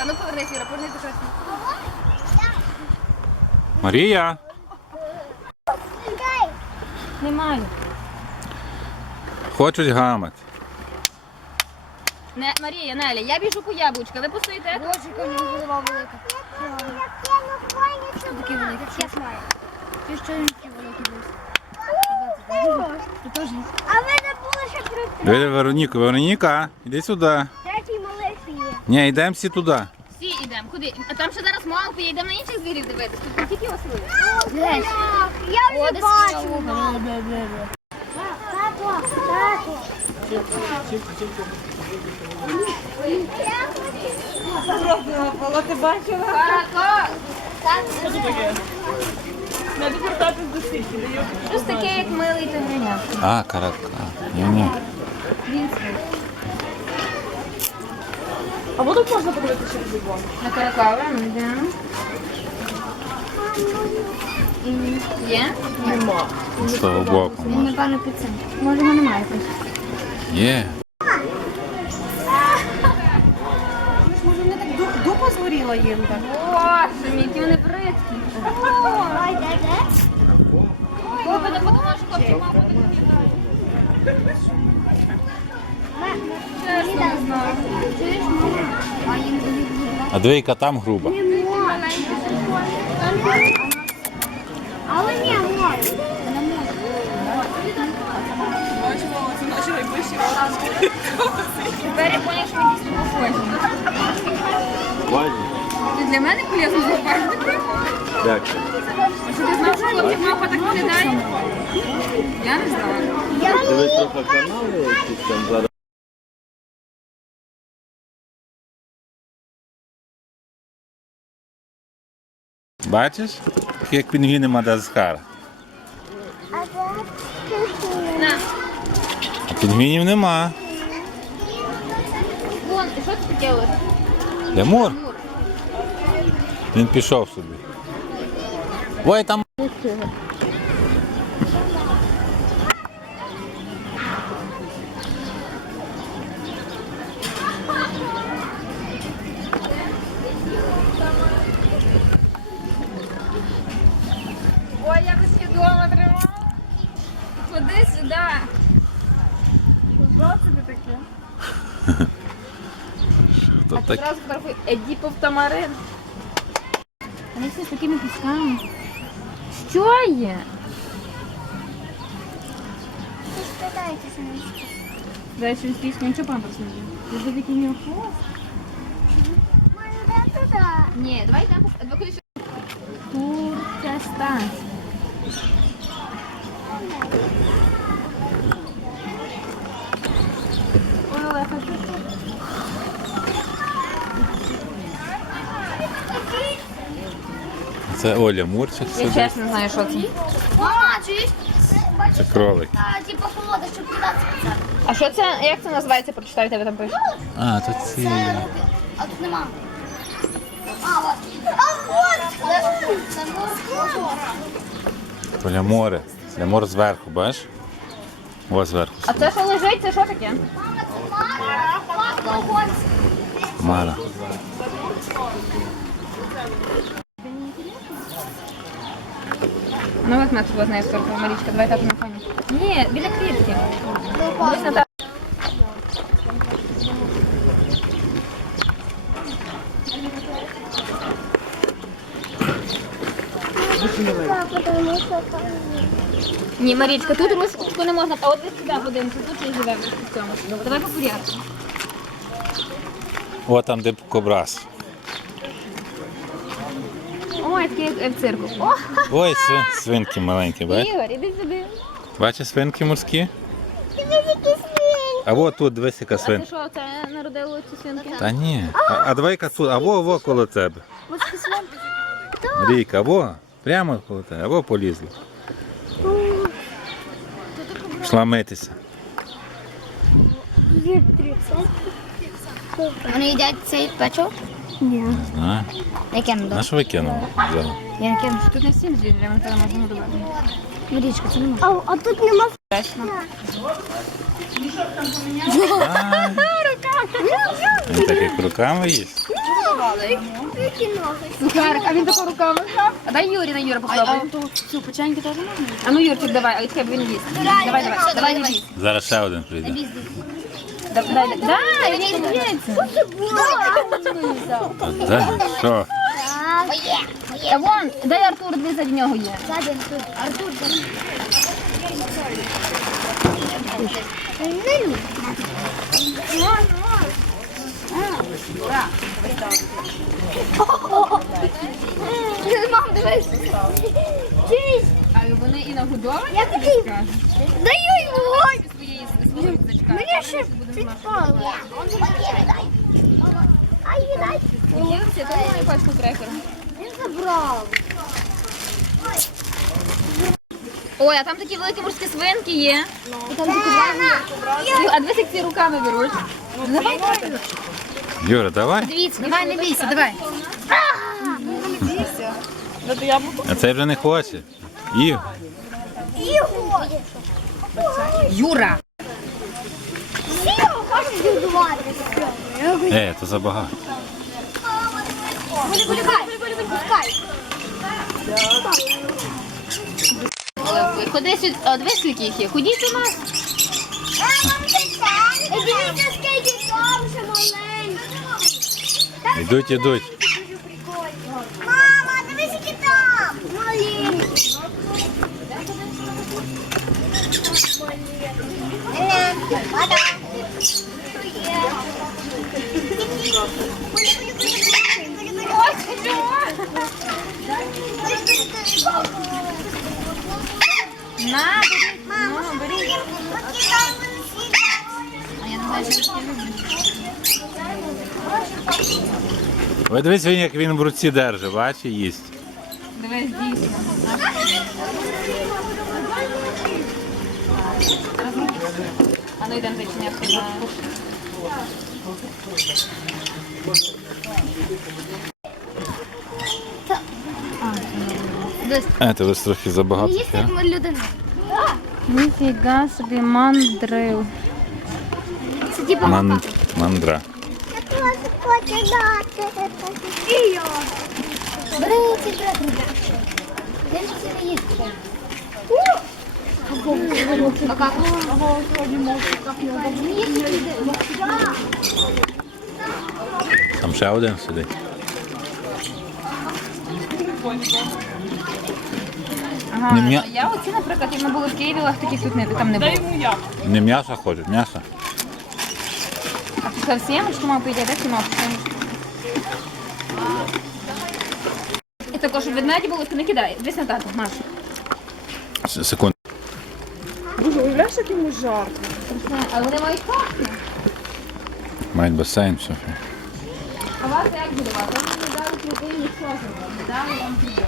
А ну повернись, Іра, повернись до. Марія. Немає. Хочуть гамати. Не, Марія, Неля, я біжу по яблучка, ви постоїте? Боже, яка у нього голова велика. Таке велике? Я знаю. Ти що він такий великий був? А ви забули, що крутити. Диви Вероніку, Вероніка, іди сюди. Третій малий є. Ні, йдемо всі туди. Всі йдемо. Куди? А там ще зараз мавпи, йдемо на інших звірів дивитися. Тут тільки осли. Десь. Я вже бачу. Тато, тато. Пробувала, ти бачила? Карако! Надо вертатись до сітки. Щось таке, як милий тигриня. А, карака. Ні-ні. Він спить. А воду можна подивитися через вікно? На каракаве, ми йдемо. Є? Нема. З того боку. Він, напевно, під цим. Може, його немає просто. Є. Може вони так ду- дупа згоріла їм так? Боже, мій, які вони. Ой, не подумав, що хлопці не мама? А двійка там груба. Але ні, може. Це наші найближчі. Тепер я поняла, що ми дійсно похожі. Ти для мене полезно зробити? Як? А що ти знав, що хлопці мавпа так виглядає? Я не знала. Дивись трохи канали якісь там зараз. Бачиш? Як пінгвіни Мадагаскара. А пінгвінів нема. вон, і що таке ось? Лемур. Він пішов собі. Ой, там. Ой, я би вдома тримала. Ходи сюди. Що це таке? Хто А ти так? Едіпов Тамарин. Вони всі з такими пісками. Що є? Спитайтеся на що. Дай що він пісню, нічого памперс не є. Ти ж який в нього хвост? Може, де туди? Ні, давай йдемо. Давай кудись. Туркестан. Ой, Олега, що це? Це Оля Мурчик Я сидить. чесно знаю, що це. Мама, чуєш? Це кролик. а, типу колода, щоб кидати спеціально. А що це? Як це називається? Прочитай, тебе там пише. А, то ці. Це. А тут нема. А, от. А, от! Лемур! Лемур. То лямори. Лямор зверху, бачиш? Ось зверху. А це що лежить? Це що таке? Мама, це Мара. Мара. Ну от мене тут знає сорка Марічка, давай тату на фоні. Ні, біля квітки. На. Ні, Марічка, тут ручку не можна, а от десь сюди подивимося, тут і живе в цьому. Давай по порядку. О, там де кобрас. Ой, такий як в цирку. О, Ой, сви- свинки маленькі, бачиш? Ігор, іди сюди. Бачиш свинки морські? А от тут дивись, яка А свинка. що, це народило ці свинки? Та ні. А, а давай-ка тут, а во, во коло тебе. Ось. Рійка, во, прямо коло тебе, во полізли. Пішла митися. Вони їдять цей печо? Ні. Знаю. Яке не На що викинула? Взяла. Я не кину. Тут не всім звідти, ми це можемо добавити. Марічка, це не можна. А, а тут нема Він так як руками їсть. які а він тако руками взяв. А дай Юрі на Юра попробуй. Цю печеньки теж можна? А ну Юрчик, давай, а від тебе він їсть. Давай, давай, давай, не їсть. Зараз ще один прийде. Дай, дай, дай, він не їсть. Та де? Що? А вон, дай Артур, дивись, в нього є. Артур. Мам, дивись. Дивись. А вони і нагодовані? Я такий. Даю рюкзачка. Мені ще підпало. Ділимося, то мені пачку крекера. Він забрав. Ой, а там такі великі морські свинки є. І там такі Ти- А дивись, як ці руками беруть. Давай, Юра, давай. дивіться, давай, не бійся, давай. А цей вже не хоче. Його. Юра. Всі хочуть будуватися. Е, то забагато. Пускай, пускай. Ходи сюди, а дивись, скільки їх є. Ходіть до нас. Дивіться, скільки там ще маленьких. Йдуть, ідуть. Мама, дивись, які там. Маленькі. На, беріть. Ну, беріть. А я не знаю, що я люблю. Ой, дивись, він, як він в руці держить, бачиш, їсть. Дивись, дійсно. А ну йдемо зачиняти. Е, то ось трохи забагато. Їсть як людина. Ніфіга собі мандрив. Це типа Ман... Мандра. Там ще один сидить. Ага, Не м'я- я оці, наприклад, як ми були в Києві, але таких тут не, там не було. Не м'ясо хочуть, м'ясо. А пішла в сімочку, мав поїде, де сімок? І також, щоб ведмеді було, то не кидай. Дивись на тату, Маш. С- Секунду. Боже, уявляєш, як йому жарко. Але вони мають пахнути. Мають басейн, все. А вас як будувати? Вам не дали трубу, ніхто не дали вам трубу.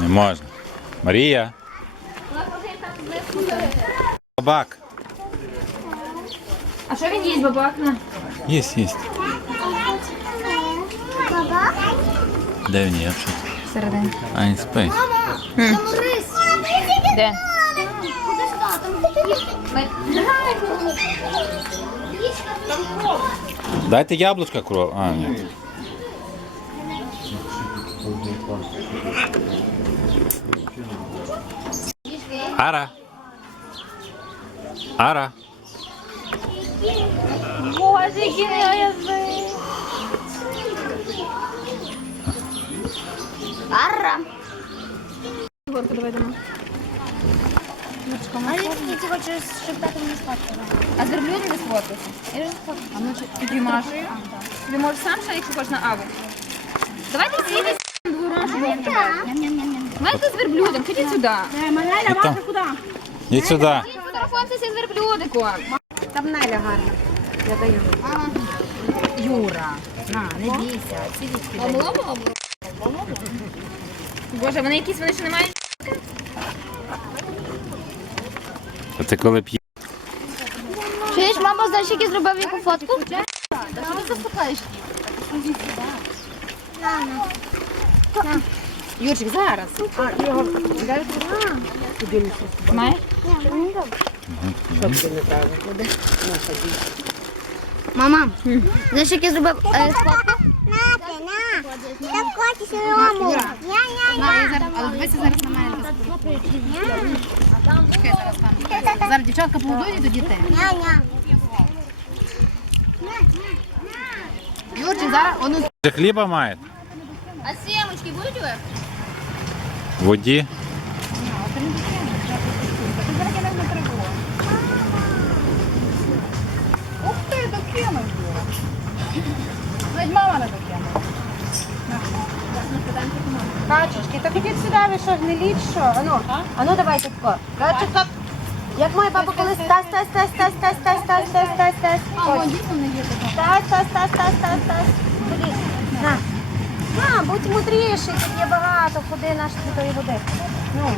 Не можна. Марія. Бабак. А що він їсть, бабак? На. Їсть, їсть. Баба? Де він є? Всередині. А, він спить. Там рис. Де? Дайте яблучка кров. А, ні. Ара. Ара. Боже, який не язик. Арра. Горку давай дома. А я ти хочеш, щоб так не спати? А з верблюдом не сфоткався? Я ж сфоткала. А ну чи тобі Маш? Тобі можеш сам ще, якщо хочеш на аву. Давайте всі десь двором, щоб я Ням-ням-ням. З верблюдом, ходіть сюди. І там. Йдіть сюди. Фотографуємося з верблюдиком. Там Наля гарна. Я даю. Юра, на, не бійся. Було було було? Боже, вони якісь, вони ще не мають. А ти коли п'є? Чуєш, мама, знаєш, як я зробив яку фотку? Та що ти заслухаєш? Юрчик, зараз. А, його дайте. Маєш? Щоб ти не треба буде. Наша дівчина. Мама, знаєш, як я зробив е, спадку? Нате, на. Там котик Рому. Я, я, я. Але дивися зараз на мене. Чекай, зараз там. Зараз дівчатка поголодують до дітей. Ня, ня. Юрчик, зараз, он... Хліба має? А сімочки будуть у вас? В воді? Ух ти, докинув. Навіть мама не докинула. Качечки, так ідіть сюди, ви що, гниліть, що? Ану, ану давайте тако. Качечка, як моя баба колись тась, тась, тась, тась, тась, тась, тась, тась, тась, тась. Ось. Тась, тась, тась, тась, тась, тась. Ходи. На. На, будь мудріший, тут є багато, ходи наш святої води. Ну.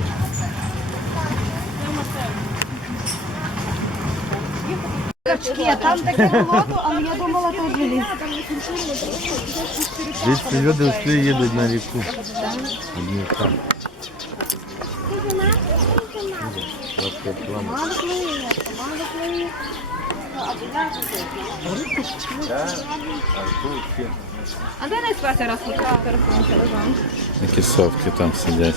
Качки, там таке болото, а я думала, тут желіз. Звідси люди всі їдуть на ріку. Одні там. Просто план. А де найсвати раз телефон? Які совки там сидять.